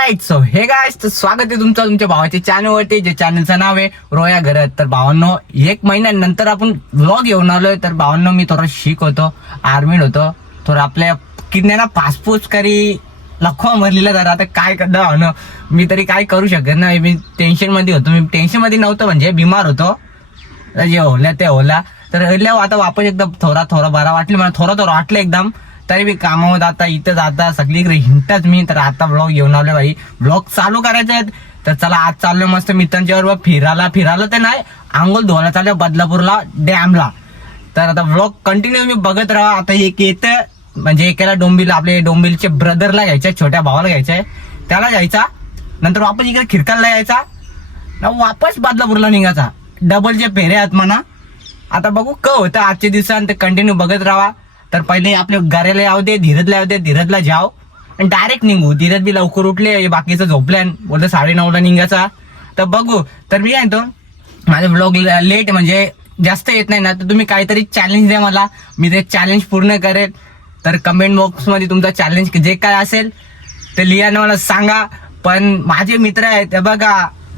All right so hey guys, तर स्वागत आहे तुमचं तुमच्या भावाच्या चॅनलवरती, जे चॅनलचं नाव आहे रोया घरत. तर भावांनो, 1 महिन्यानंतर आपण व्लॉग घेऊन आलोय. तर भावांनो, मी थोडा शिक होतो, आर्मीत होतो, थोडं आपल्या किडनॅना पासपोर्ट करी लखवा मरलेला. जरा आता काय करणार भावांनो, मी तरी काय करू शकत नाही. मी टेन्शन मध्ये होतो, मी टेन्शन मध्ये नव्हतो म्हणजे बिमार होतो, जे होला ते होला. तर आता वापस एकदम थोडा थोडा बरा वाटलं, मला थोडं वाटलं एकदम. तरी मी कामावर आता इथं जाता सगळीकडे हिंडताच मी. तर आता ब्लॉग घेऊन आलो भाई, ब्लॉग चालू करायचे आहेत. तर चला, आज चाललो मस्त मित्रांच्या बरोबर फिरायला तर नाही, आंघोळ धुवायला चाललो बदलापूरला डॅमला. तर आता ब्लॉग कंटिन्यू मी बघत राहा. आता एक येतं म्हणजे एकाला डोंबिल, आपले डोंबिलचे ब्रदरला घ्यायचं, छोट्या भावाला घ्यायचंय, त्याला घ्यायचा. नंतर वापस इकडे खिरकालला यायचा, वापस बदलापूरला निघायचा. डबलचे फेरे आहेत म्हणा. आता बघू होतं आजच्या दिवसांत, ते कंटिन्यू बघत राहा. तर पहिले आपल्या घराला यावं दे, धीरजला यावं दे, धीरजला जाव आणि डायरेक्ट निघू. धीरज बी लवकर उठले, बाकीचं झोपल्या, बोलतो 9:30ला निघायचा. तर बघू. तर मी म्हणतो माझे ब्लॉग लेट म्हणजे जास्त येत नाही ना, तर तुम्ही काहीतरी चॅलेंज द्या मला, मी ते चॅलेंज पूर्ण करेल. तर कमेंट बॉक्समध्ये तुमचा चॅलेंज जे काय असेल ते लिहा, मला सांगा. पण माझे मित्र आहेत बघा,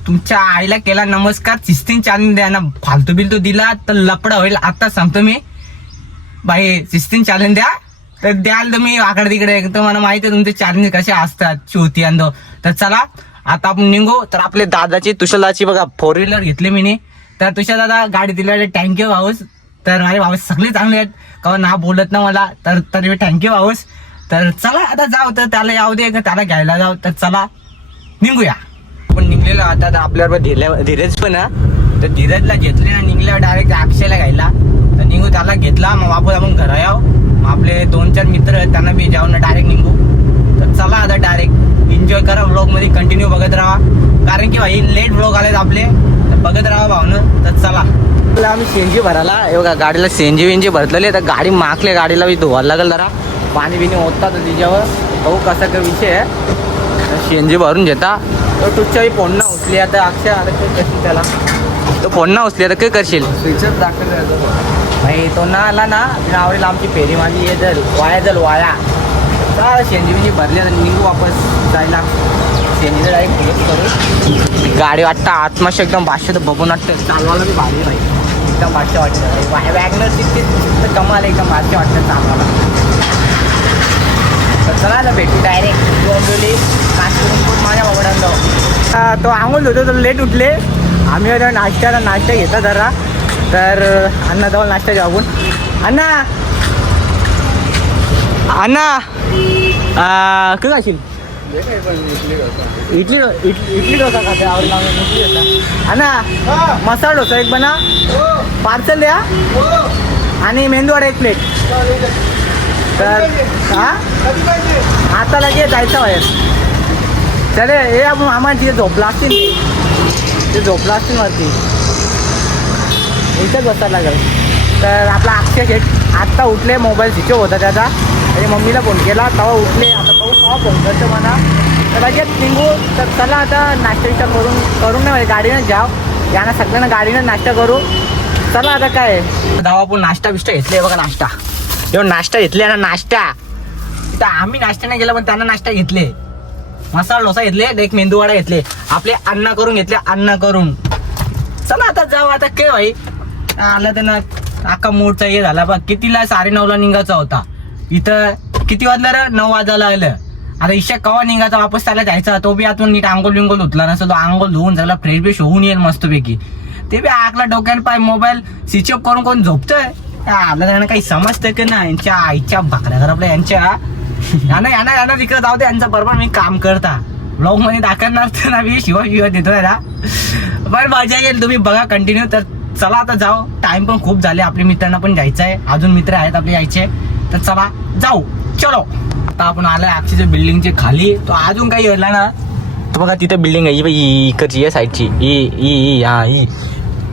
तुमच्या आईला केला नमस्कार, 16 चॅलेंज द्या ना. फालतू बिल तो दिला तर लपडा होईल. आता सांगतो मी भाई, 16 चॅलेंज द्या, तर द्याल तुम्ही आकडे तिकडे. तर मला माहिती आहे तुमचे चॅलेंज कसे असतात, चोती अंदो. तर चला आता आपण निघू. तर आपले दादाची, तुषारदाची बघा 4 व्हीलर घेतले मी. तर तुषार दादा गाडी दिली, थँक्यू भाऊस. तर माझे भाऊस सगळे चांगले आहेत, का ना बोलत ना मला, तर मी थँक्यू भाऊस. तर चला आता जाऊ, तर त्याला यावं दे, त्याला घ्यायला जाऊ. तर चला निघूया. आपण निघलेलो आता आपल्याबरोबर धीरज पण. तर धीरजला घेतले ना, निघल्यावर डायरेक्ट अक्षयला घ्यायला. तर निघू, त्याला घेतला, मग वापस आपण घरा याव. मग आपले 2-4 मित्र आहेत, त्यांना बी जाऊन डायरेक्ट निघू. तर चला आता डायरेक्ट एन्जॉय करा, व्लॉग मध्ये कंटिन्यू बघत राहा, कारण की भाई लेट व्लॉग आलेत आपले. तर बघत राहा भावनं. तर चला आम्ही सीएनजी भरायला, हे बघा गाडीला सीएनजी भरलेले. तर गाडी मागले, गाडीला बी धुवायला लागेल जरा, पाणी बिणी होता तर तिच्यावर. बघू कसा काय विषय आहे. सीएनजी भरून घेता. तो तुझ्याही फोन ना उचली आता अक्षय, आता काय करशील त्याला, तो फोन ना उचली आता काय करशील. स्विचअप दाखवलं भाई, तो ना आला ना, आवडेल आमची फेरी माझी ये जल वाया. तर सीएनजी बिंजी भरली, तर निघू वापस जायला. सीएनजी डायरेक्ट फिरत करू. गाडी वाटतं आत्माश एकदम भाष्य, तर बघून वाटतं चालवायला बी भारी भाई, एकदम भाष्य वाटतं. वॅगनर तिथे कमाल, एकदम भाष्य वाटतं चालवायला. तर चला आता भेटू डायरेक्ट डोंबिवली काश्मीर माझ्या बाबड्यांना. तो आंघोळ होतो, तर लेट उठले. आम्ही आता नाश्ता घेता जरा. तर अण्णा जवळ नाश्ता जाऊन, अण्णा काय खाशील? इडली डोसा खाते, आवडला इडली डोसा. अण्णा मसाला डोसा एक बना, पार्सल द्या, आणि मेंदूवडा 1 प्लेट. तर आता लगेच जायचं बाहेर. चले, हे आपण आम्हाला तिथे झोपला असतील, ते झोपला असतील वरती, इथंच बसायला लागेल. तर आपला अक्षय शेठ आत्ता उठले, मोबाईल स्विच ऑफ होता त्याचा, आणि मम्मीला फोन केला तेव्हा उठले. आता पाहू केव्हा फोन करतो म्हणा. तर लगेच निघू. तर चला आता नाश्ता करून नाही, गाडीनं जाव, यांना सगळ्यांना गाडीनं नाश्ता करू. चला आता काय जाऊ, आपण नाश्ता घेतले बघा. नाश्ता घेतले ना, नाश्ता तर आम्ही नाश्ता नाही केला, पण त्यांना नाश्ता घेतले. मसाला डोसा घेतले, एक मेंदूवडा घेतले, आपले अन्न करून घेतले, अन्न करून. चला आता जाऊ. आता काय भाई आलं तर ना, अख्खा मूडचा हे झाला बघ. कितीला 9:30ला निघायचा होता. इथं किती वाजलं रे, 9 वाजायला आलं. आता इशा कवा निघायचा वापस त्याला जायचा, तो बी आतून नीट आंघोळ बिंगोल धुतला नसतो, तो आंघोळ धुवून झाला, फ्रेश बेश होऊन येईल मस्तपैकी. ते बी आकला डोक्याने पाय, मोबाईल स्विच ऑफ करून कोण झोपतोय. आलं त्यांना काही समजतं की ना, यांच्या आईच्या भाकऱ्या घरातल्या यांच्या यांना तिकडे जाऊ दे, यांचा बरोबर मी काम करता. ब्लॉग मध्ये दाखवणार तर ना, मी शिवा देतोय ना, पण मजा येईल, तुम्ही बघा कंटिन्यू. तर चला आता जाऊ, टाइम पण खूप झाले, आपल्या मित्रांना पण जायचं आहे, अजून मित्र आहेत आपले यायचे. तर चला जाऊ, चलो. आता आपण आलोय अक्षयच्या बिल्डिंगच्या खाली. तो अजून काही येला ना, तो बघा तिथे बिल्डिंग आहे, इकडची या साईडची, ही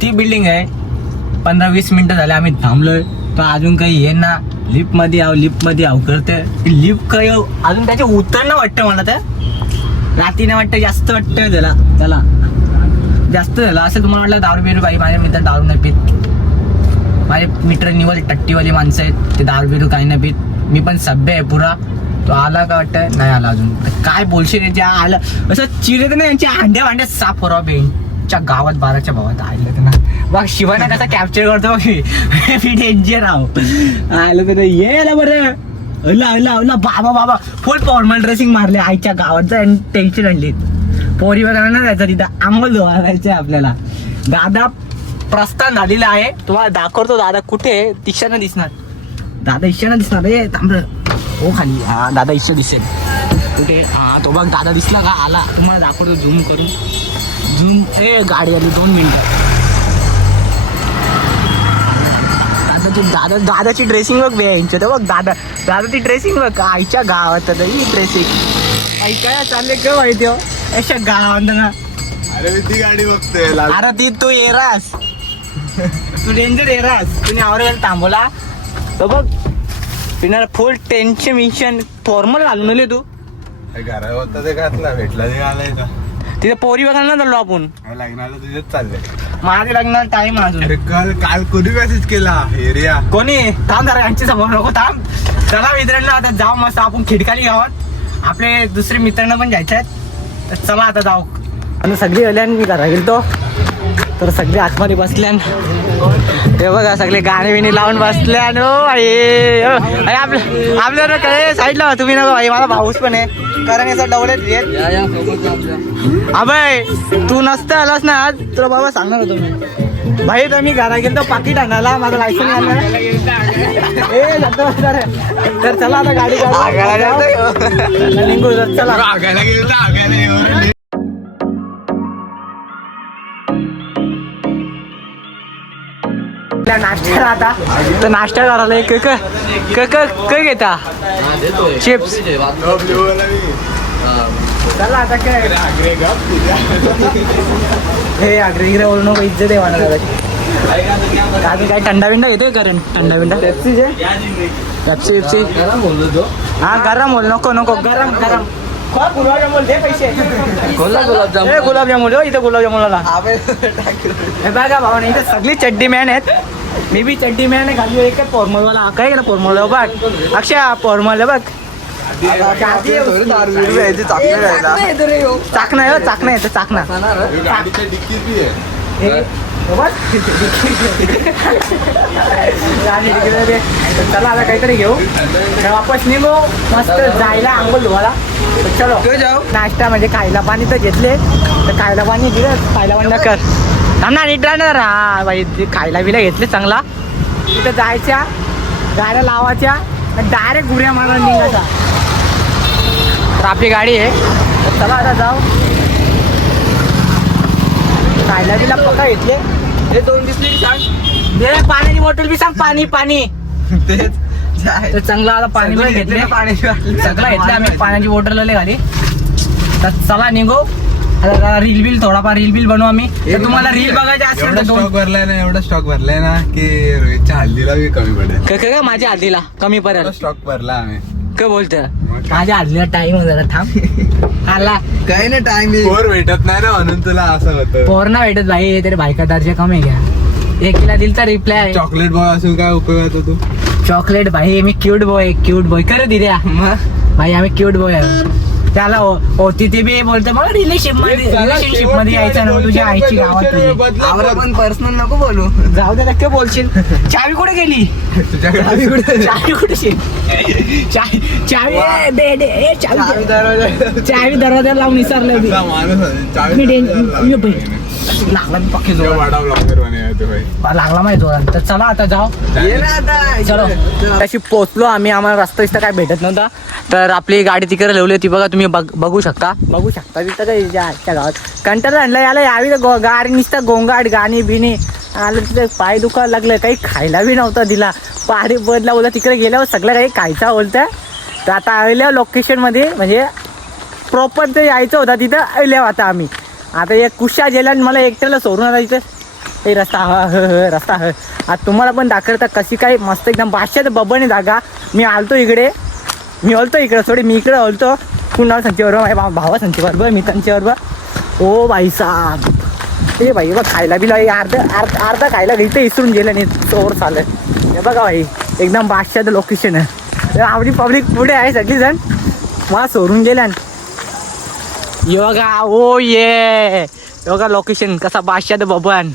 ती बिल्डिंग आहे. 15-20 मिनिटं झाले आम्ही थांबलोय, तो अजून काही ये ना. लिफ्ट मध्ये आव करते, लिफ्ट काही अजून त्याचे उतरणं वाटतं मला. तर रात्रीने वाटतं, जास्त वाटतं त्याला जास्त झालं असं. तुम्हाला वाटलं दारू बिरू, बाई माझ्या मित्र दारू नाही पीत, माझे मित्र निवड टट्टीवाली माणसं आहेत, ते दारू बिरू काही नाही पीत. मी पण सभ्य आहे पुरा, तो आला का वाटतं? नाही आला अजून. काय बोलशील याच्या आलं असं चिरत ना यांच्या अंड्या भांड्यात साफ करा बेंच्या गावात 12च्या भावात आलं तर ना बघ शिवाना कसा कॅप्चर करतो बघ मी डेंजर आहो आलं तर ये आला बरं अला बाबा फुल फॉर्मल ड्रेसिंग मारले आईच्या गावाचं टेन्शन आणली पोरी वगैरे ना जायचं तिथं अंमल धुवायचं आपल्याला. दादा प्रस्थान झालेला आहे तुम्हाला दाखवतो. दादा कुठे दिशानं दिसणार दादा इच्छानं दिसणार रे थांब हो खाली. हा दादा इच्छा दिसेल कुठे. हा तो बघ दादा दिसला का आला तुम्हाला दाखवतो झूम करून. झूम गाडी आली 2 मिनिटं. आता तू दादाची ड्रेसिंग बघ यांच्या बघ दादाची ड्रेसिंग बघ आईच्या गावात ही ड्रेसिंग आई काय चालले का माहिती हो अशा गावात ना. अरे मी ती गाडी बघतोय अरे ती तू येरास तू डेंजर येरास तुम्ही आवडेल थांबवला तो बघ पिणार फुल टेन्शन मिशन फॉर्मल घालून तू घरा होता ते घातला भेटला ते घालायचा. तिथे पोरी बघायला ना चाललो आपण लग्नाला तुझ्याच चाललंय. माझ्या लग्नाला टाइम अजून. अरे काल कोणी मेसेज केला एरिया कोणी थांब जरा यांच्या समोर नको थांब. चला मित्रांनो आता जाऊ मस्त आपण खिडकाली गावात आपले दुसरे मित्रांना पण जायचे आहेत तर चला आता जाऊ. आणि सगळी आल्यान मी घरा गेलतो तर सगळे आतमध्ये बसल्यान हे बघा सगळे गाणे बिणे लावून बसल्यान. आपल्याला काय साईडला तुम्ही नको भाई माझा भाऊस पण आहे कारण याचा डवलेट अभय तू नसतं आलास ना आज तुला बाबा सांगणार होतो मी भाई तर मी घरा गेलो पाकिट आणायला माझं लायसन आणलं तर चला आता गाडी निघू चला. नाश्ता आता तर नाश्ता करायला काय घेता चिप्स चला आता काय हे आग्रे बोलू नको इज्जत आहे म्हणा काय थंडा बिंडा घेतोय कारण थंडा बिंडा पेप्सी हा गरम बोल नको गरम गुलाबजामुन दे पैसे गुलाबजामुन इथं गुलाबजामुनला हे बघा भावा इथे सगळी चड्डी मॅन आहेत. मी बी चड्डी मॅन आहे खाली एक फॉर्मलवाला काय केलं फॉर्मल बघ अक्षय फॉर्मल बघ चाकणा येतं चाकणा चला आता काहीतरी घेऊ वापस निघू मस्त जायला आंघोळ धुवायला. चलो नाश्ता म्हणजे खायला पाणी तर घेतले तर खायला पाणी दिलं खायला पाणी कर ना नीट राहणार. हा बाई खायला बिला घेतले चांगला तिथं जायच्या गाड्या लावायच्या डायरेक्ट गुड्या मारायला निघायचा. तर आपली गाडी आहे तर चला आता जाऊ. खायला बिला पक्का घेतले हे 2 दिसले सांग पाण्याची बॉटल बी सांग पाणी तर चांगला आता पाणी पण घेतले सगळं घेतलं आम्ही पाण्याची बॉटल आले खाली. तर चला निघू आता रील बिल थोडाफार रील बिल बनवू आम्ही. तर तुम्हाला रील बघायचे असेल तर एवढा स्टॉक भरलाय ना की रोहितच्या हल्दीला बी कमी पडेल. काय माझ्या हल्दीला कमी पडेल स्टॉक भरला आम्ही काय बोलतोय माझ्या हल्दीला टाइम जरा थांब आला काही नाही टाइम पोर भेटत नाही ना म्हणून तुला असं होतं. पोर ना भेटत भाई तरी बायकादारचे कमी घ्या. एकीला दिल तर रिप्लाय चॉकलेट बॉय असून काय उपयोगात तू चॉकलेट भाई मी क्यूट बॉय कर दिद्या भाई आम्ही क्यूट बॉय आहे. त्याला होती ते बी बोलतो मग रिलेशनशिप मध्ये यायचं ना तुझ्या आईची गावात आम्हाला पण पर्सनल नको बोलू जाऊ दे नक्की बोलशील. चावी कुठे गेली चावी कुठे चावी दरवाजा लावून विसरलं लागला माहिती तर चला आता जाऊ. चलो तशी पोचलो आम्ही आम्हाला रस्ता इथं काय भेटत नव्हता तर आपली गाडी तिकडे लावली होती बघा तुम्ही बघू शकता तिथं काही आजच्या गावात कंटाळा आणला याला यावी गाडी नुसतं गोंगाट गाणी बिणी आलं तिथे पाय दुखायला लागलं काही खायला बी नव्हतं दिला पाणी बदला बोलला तिकडे गेल्यावर सगळं काही खायचं बोलतं. तर आता आल्या लोकेशनमध्ये म्हणजे प्रॉपर ते यायचं होता तिथं आल्या आता आम्ही आता एक कुशा गेला आणि मला एकट्याला सोडून आता इथं हे रस्ता रस्ता आता तुम्हाला पण दाखवता कशी काय मस्त एकदम बादशाह बबने जागा. मी आलतो इकडे सॉरी मी इकडे आलतो पुन्हा संचेबरोबर माझ्या भावा संचेबरोबर मी त्यांच्याबरोबर ओ भाई साहेब ए भाई बघ खायला बिला अर्धा खायला घ्यायचं इसरून गेलं नाही तोवर चालत हे बघा भाई एकदम बादशाह लोकेशन आहे. आपली पब्लिक पुढे आहे सगळीजण मला सोडून गेल्या योगा ओ ये योगा लोकेशन कसा बादशाह बबन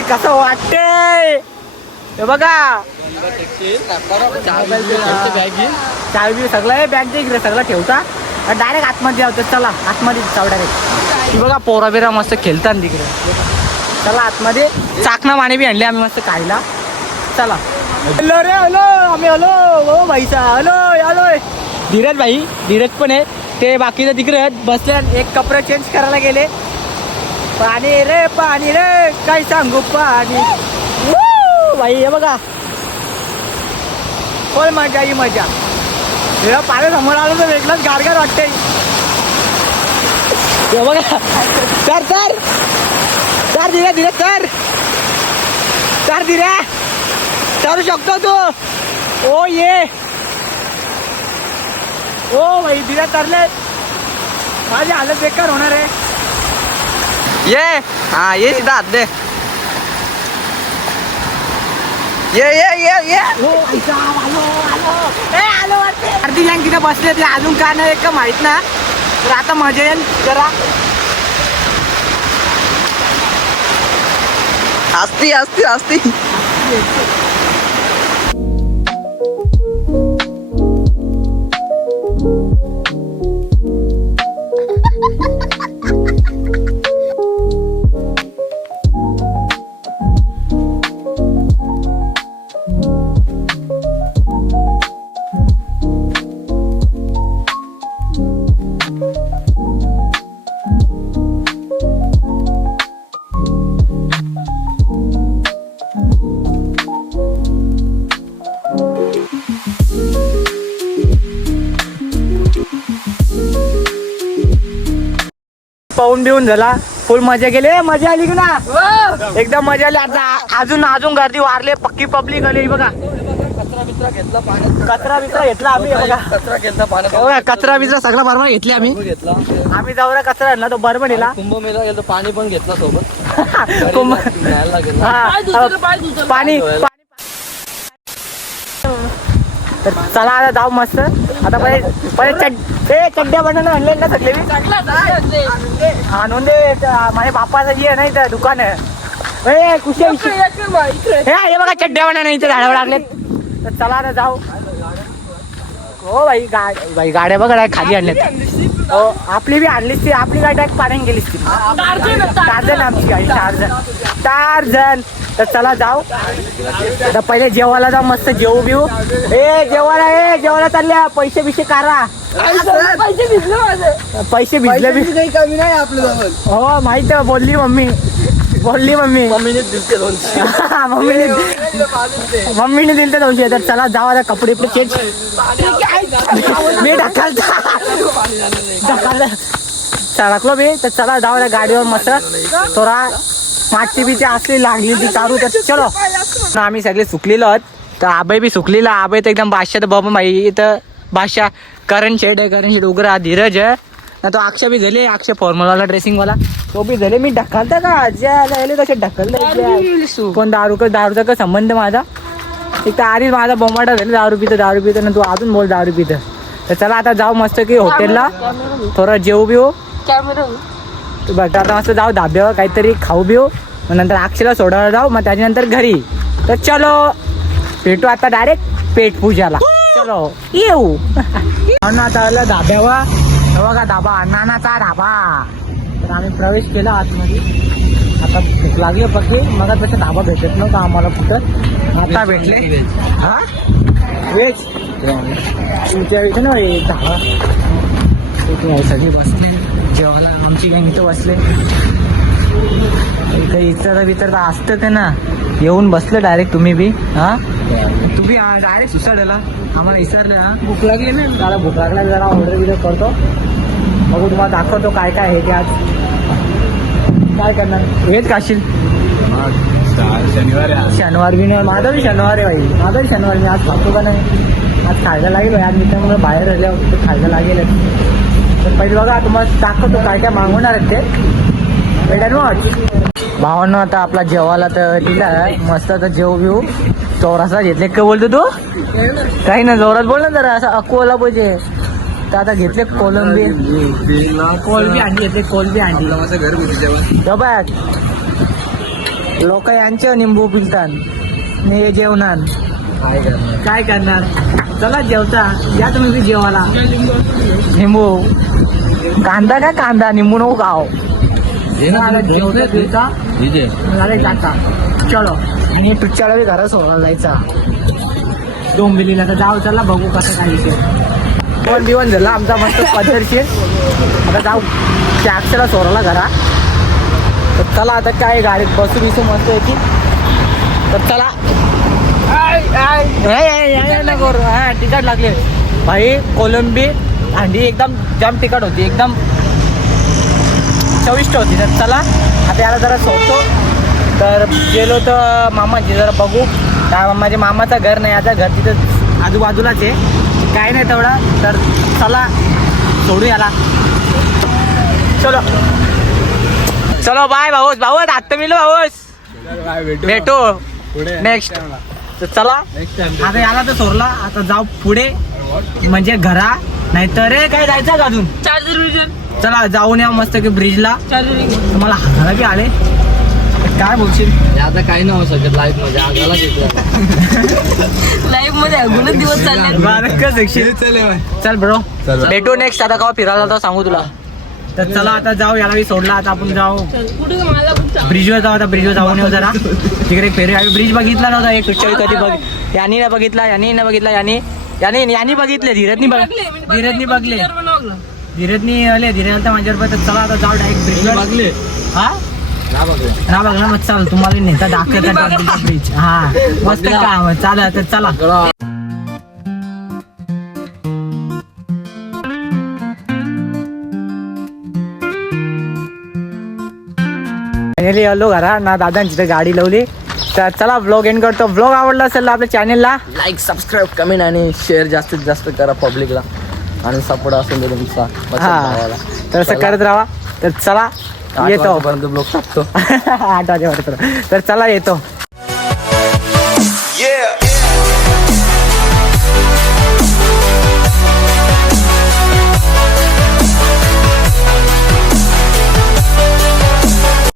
कसं वाटते हे बघा चावी सगळं बॅग दे इकडे सगळं ठेवता डायरेक्ट आतमध्ये जाऊ चला आतमध्ये जाऊ डायरेक्ट बघा पोरा बिरा मस्त खेळतात तिकडे चला आतमध्ये चाकणा माने बी आणले आम्ही मस्त खायला चला हॅलो रे हॅलो आम्ही हॅलो ओ भाईचा हॅलो आलोय धीरज भाई धीरज पण आहे ते बाकीचं तिकडे बसले एक कपडे चेंज करायला गेले पाणी रे काय सांगू पाणी भाई हे बघा फुल मजा ही मजा हे पाणी समोर आलं तर वेगळंच गारगार वाटते हे बघा सर सर सर धीरे धीरे सर सर धीरे चढू शकतो तू ओ ये ओ भाई धीरे तरले माझी हालत बेकार होणार आहे ये हाँ ये सीधा हाथ दे ये आलो अर्धी गँग तिथे बसले ते अजून काय नाही का माहित ना तर आता मजा येईल जरा हस्ती हस्ती हस्ती पाहून बिऊन झाला फुल मजा गेली मजा आली की ना एकदम मजा आली आता अजून अजून गर्दी वारले पक्की पब्लिक आली बघा कचरा बिचरा घेतला आम्ही बघा कचरा बिचरा सगळा बरोबर घेतली आम्ही जाऊ कचरा आणला तो बरोबर नेला कुंभमेला गेलो पाणी पण घेतला सोबत पाणी तर चला आता जाऊ मस्त आता पहिले चड्ड्या बनवून आणले ना सगळे आणून दे माझ्या बापाचं ये नाही तर दुकान आहे कुशे हे बघा चड्ड्या बनवून इथे झाडावर लागले तर चला आता जाऊ हो भाई गाड्या बघा खाली आणल्यात हो आपली बी आणलीच ती आपली गाडी डायरेक्ट पाण्याने गेलीच ती टार्झन आमची गाडी टार्झन तर चला जाऊ आता पहिले जेवायला जाऊ मस्त जेवू बिऊ जेवायला चालल्या पैसे बिशे काढा पैसे भिजले काही कमी नाही आपल्या हो माहित आहे बोलली मम्मी मम्मीने दिलते 200 मम्मीने दिलते 200 तर चला जाऊ आता कपडे चेंज मी सडकलो मी तर चला जाऊ त्या गाडीवर मस्त थोडा माती बिती असली लागली ती काढू तर चलो आम्ही सगळे सुकलेलो आहोत तर आबाई बी सुकलेला आबाई तर एकदम बादशाह तर बाबा माई इथं बादशाह करण शेड उघडा धीरज आहे ना तो अक्षय बी झाले अक्षय फॉर्मलवाला ड्रेसिंगवाला तो बी झाले मी ढकलता का ज्याला तसे ढकलले कोण दारूचा का संबंध माझा एक तर आधी माझा बोंबाटा झाला दारू पितो ना तू अजून बोल दारू पितं तर चला आता जाऊ मस्त की हॉटेलला थोडं जेवू बिऊ बघ आता मस्त जाऊ धाब्यावर काहीतरी खाऊ बिऊ मग नंतर अक्षयला सोडायला जाऊ मग त्याच्यानंतर घरी तर चलो भेटू आता डायरेक्ट पेट पूजाला चलो येऊ आता आलं धाब्यावर बघा धाबा नानाचा धाबा तर आम्ही प्रवेश केला आतमध्ये आता भूक लागली पक्की मग तसं धाबा भेटत नव्हता आम्हाला कुठं आता भेटले हा वेज तुमच्या इथे ना धाबा सगळे बसले जेवायला आमची गँग इथं बसले इथं इतर असतं ते ना येऊन बसलं डायरेक्ट तुम्ही बी हा तुम्ही डायरेक्ट सुसाडला आम्हाला विसरले हा भूक लागली ना त्याला भूक लागला जरा ऑर्डर करतो बघू तुम्हाला दाखवतो काय काय आहे ते आज काय करणार हेच काशील शनिवार बी नाही माझा बी शनिवार आहे भाई माझा बी शनिवार मी आज खातो का नाही आज खायला लागेल आज मित्रांमुळे बाहेर राहिल्यावर खायला लागेल तर पहिले बघा तुम्हाला दाखवतो काय काय मागवणार आहेत ते वेट अँड वॉच भावांनो आता आपला जेवायला तर दिला मस्त आता जेव घेऊ चौरासा घेतले काय बोलतो तू काही ना जोरात बोल ना जरा असं अकोला पाहिजे तर आता घेतले कोलंबी आणि घेतले कोलंबी अंडी माझं घर होती जेवण डब्यात लोक यांचं निंबू पिलतात मी जेवणार काय करणार चला जेवता या तुम्ही जेवायला निंबू कांदा का कांदा निंबू नको खाओ जाता चलो आणि पिक्चर बी घरा सोडा जायचा डोंबिवलीला तर जाऊ चला बघू कसं काय विषय जेवण बिवण झालं आमचा मस्त पद्धतशीर आता जाऊ त्या अक्षरा सोडायला घरा तर चला आता काय गाडीत बसू बिसू मस्त होती तर चला तिखट लागले भाई कोलंबी अंडी एकदम जाम तिखट होती एकदम चविष्ट होती तर चला आता याला जरा सोडतो तर गेलो तर मामाची जरा बघू काय माझ्या मामाचं घर नाही आता घर तिथं आजूबाजूलाच आहे काय नाही तेवढा तर चला सोडू याला चलो चलो बाय भाऊस भाऊस आत्ता मिलो भाऊस भेटू नेक्स्ट तर चला आता याला तर सोडला आता जाऊ पुढे म्हणजे घरा नाहीतर रे काय जायचं का अजून चला जाऊन या मस्त की ब्रिजला तुम्हाला हाताला बी आले काय बोलशील आता काही नाही होऊ शकत लाईफ मध्ये आगाला लाईफ मध्ये अगोदर दिवस चालले चल ब्रो भेटू नेक्स्ट आता का फिरायला तर सांगू तुला तर चला आता जाऊ याला बी सोडला आता आपण जाऊ कुठे मला ब्रिजवर जाऊ आता ब्रिजवर जाऊन येऊ जरा तिकडे फेरी आम्ही ब्रिज बघितला नव्हता एक पिक्चर कधी बघ यांनी नाही बघितला यांनी नाही बघितला यांनी बघितले धीरजनी बघले धीरजनी आले धीरज तर माझ्यावर तर चला आता जाऊ डायरेक्ट ब्रिजवर बघले हा ना बघला मग चाल तुम्हाला नेता दाखवतात ब्रिज हा मस्त काम चाल तर चला फायनली आलो घरा ना दादांची तर गाडी लावली तर चला ब्लॉग एंड करतो ब्लॉग आवडला असेल आपल्या चॅनेलला लाईक सबस्क्राईब कमेंट आणि शेअर जास्तीत जास्त करा पब्लिकला आणि सपोर्ट असेल तर तुमचा हा तर असं करत राहा तर चला येतो ब्लॉग टाकतो 8 वाजेपर्यंत तर चला येतो